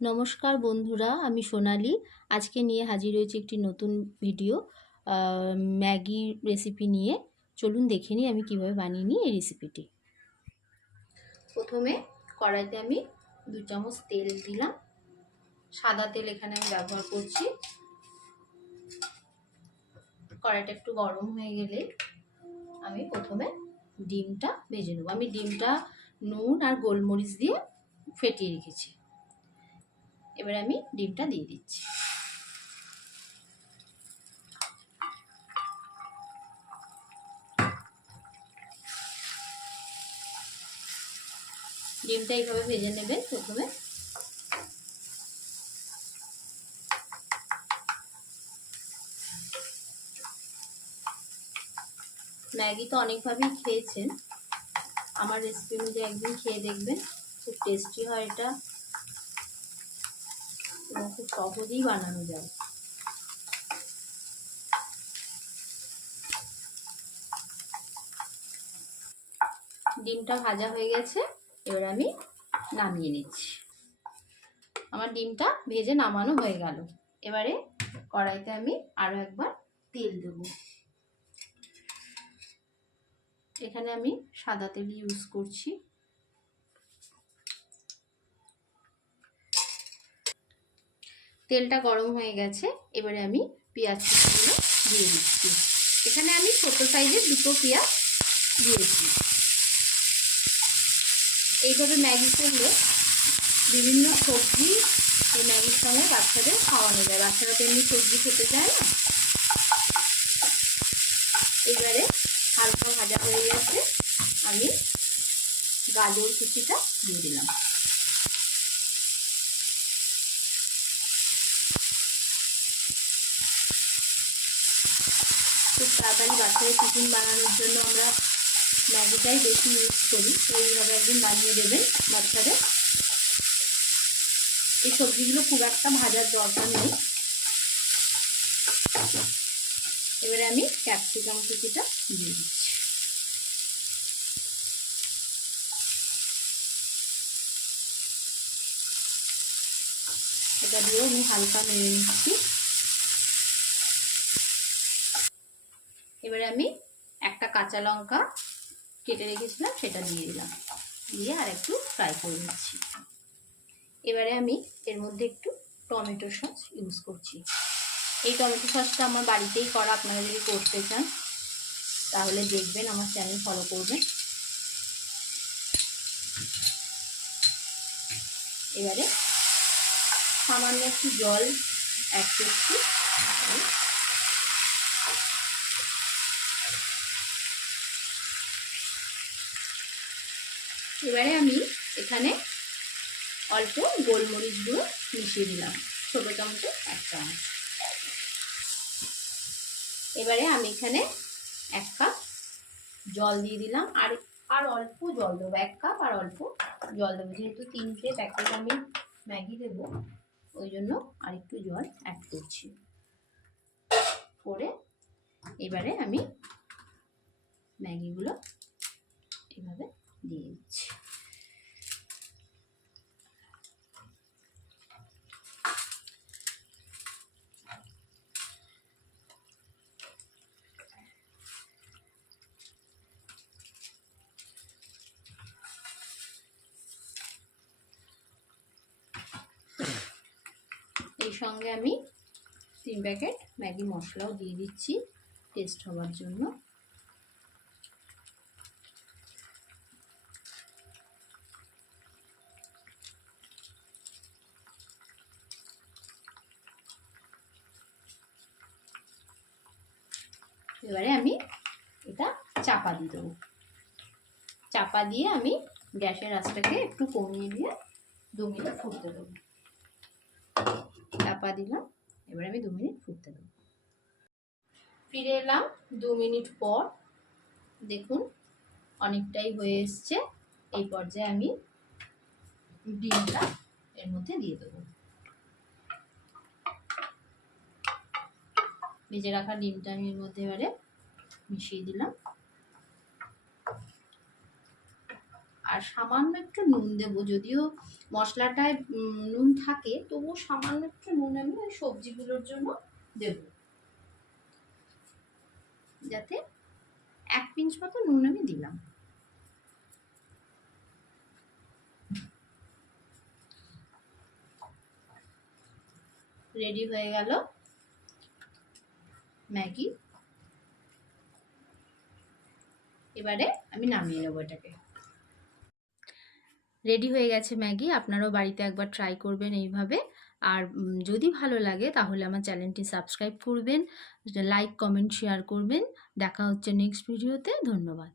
নমস্কার বন্ধুরা, আমি সোনালি। আজকে নিয়ে হাজির হয়েছি একটি নতুন ভিডিও ম্যাগি রেসিপি নিয়ে। চলুন দেখে নিই আমি কিভাবে বানিয়ে নিই এই রেসিপিটি। প্রথমে কড়াইতে আমি 2 চামচ তেল দিলাম। সাদা তেল এখানে আমি ব্যবহার করছি। কড়াইটা একটু গরম হয়ে গেলে আমি প্রথমে ডিমটা ভেজে নেব। আমি ডিমটা নুন আর গোলমরিচ দিয়ে ফেটিয়ে রেখেছি। এবার আমি ডিমটা দিয়ে দিচ্ছি। ডিমটা এইভাবে ভেজে নেবেন। প্রথমে ম্যাগি তো অনেকভাবেই খেয়েছেন, আমার রেসিপি অনুযায়ী একদিন খেয়ে দেখবেন। খুব টেস্টি হয় এটা এবং খুব সহজেই বানানো যায়। ডিমটা ভাজা হয়ে গেছে, এবার আমি নামিয়ে নিচ্ছি। আমার ডিমটা ভেজে নামানো হয়ে গেল। এবারে কড়াইতে আমি আরো একবার তেল দেব। এখানে আমি সাদা তেল ইউজ করছি। তেলটা গরম হয়ে গেছে, এবারে আমি পেঁয়াজ কুচিগুলো দিয়ে দিচ্ছি। এখানে আমি ছোট সাইজের 2টো পেঁয়াজ দিয়েছি। এইভাবে ম্যাগি করলে বিভিন্ন সবজি এই ম্যাগির সঙ্গে বাচ্চাদের খাওয়ানো যায়। বাচ্চারা তো এমনি সবজি খেতে চায় না। এবারে হালকা ভাজা হয়ে গেছে, আমি গাজর কুচিটা দিয়ে দিলাম। খুব তাড়াতাড়ি বাচ্চাদের টিফিন বানানোর জন্য আমরা ম্যাগিটাই বেশি ইউজ করি। এইভাবে একদিন বানিয়ে দেবেন বাচ্চাদের। এই সবজিগুলো খুব একটা ভাজার দরকার নেই। এবারে আমি ক্যাপসিকাম কুচিটা দিয়ে দিচ্ছি। এটা দিয়েও আমি হালকা নেড়ে নিচ্ছি। এবারে আমি একটা কাঁচা লঙ্কা কেটে রেখেছিলাম, সেটা দিয়ে দিলাম। দিয়ে আর একটু ফ্রাই করে নিচ্ছি। এবারে আমি এর মধ্যে একটু টমেটো সস ইউজ করছি। এই টমেটো সসটা আমার বাড়িতেই করা। আপনারা যদি করতে চান তাহলে দেখবেন, আমার চ্যানেল ফলো করবেন। এবারে সামান্য একটু জল অ্যাড করছি। এবারে আমি এখানে অল্প গোলমরিচ গুঁড়ো মিশিয়ে দিলাম, ছোট চামচে 1 চামচ। এবারে আমি এখানে 1 কাপ জল দিয়ে দিলাম। আর অল্প জল দেবো, 1 কাপ আর অল্প জল দেবো। যেহেতু 3টে প্যাকেট আমি ম্যাগি দেবো, ওই জন্য আর একটু জল অ্যাড করছি। করে এবারে আমি ম্যাগিগুলো এভাবে দিয়ে দিচ্ছি। এই সঙ্গে আমি 3 প্যাকেট ম্যাগি মশলাও দিয়ে দিচ্ছি টেস্ট হওয়ার জন্য। এবারে আমি এটা চাপা দিয়ে দেবো। চাপা দিয়ে আমি গ্যাসের আঁচটাকে একটু কমিয়ে দিয়ে 2 মিনিট ফুটতে দেবো। চাপা দিলাম, এবারে আমি 2 মিনিট ফুটতে দেবো। ফিরে এলাম 2 মিনিট পর। দেখুন অনেকটাই হয়ে এসছে। এই পর্যায়ে আমি ডিমটা এর মধ্যে দিয়ে দেবো। ভেজে রাখা ডিমটা আমি এর মধ্যে এবারে মিশিয়ে দিলাম। আর আর সামান্য একটু নুন দেব, যদিও মশলাটায় নুন থাকে তবুও সামান্য একটু নুন আমি ওই সবজিগুলোর জন্য দেব, যাতে 1 পিঞ্চ মতো নুন আমি দিলাম। রেডি হয়ে গেল ম্যাগি। এবারে আমি নামিয়ে নেবো এটাকে। রেডি হয়ে গেছে ম্যাগি, আপনারাও বাড়িতে একবার ট্রাই করবেন এইভাবে। আর যদি ভালো লাগে তাহলে আমার চ্যানেলটি সাবস্ক্রাইব করবেন, লাইক কমেন্ট শেয়ার করবেন। দেখা হচ্ছে নেক্সট ভিডিওতে। ধন্যবাদ।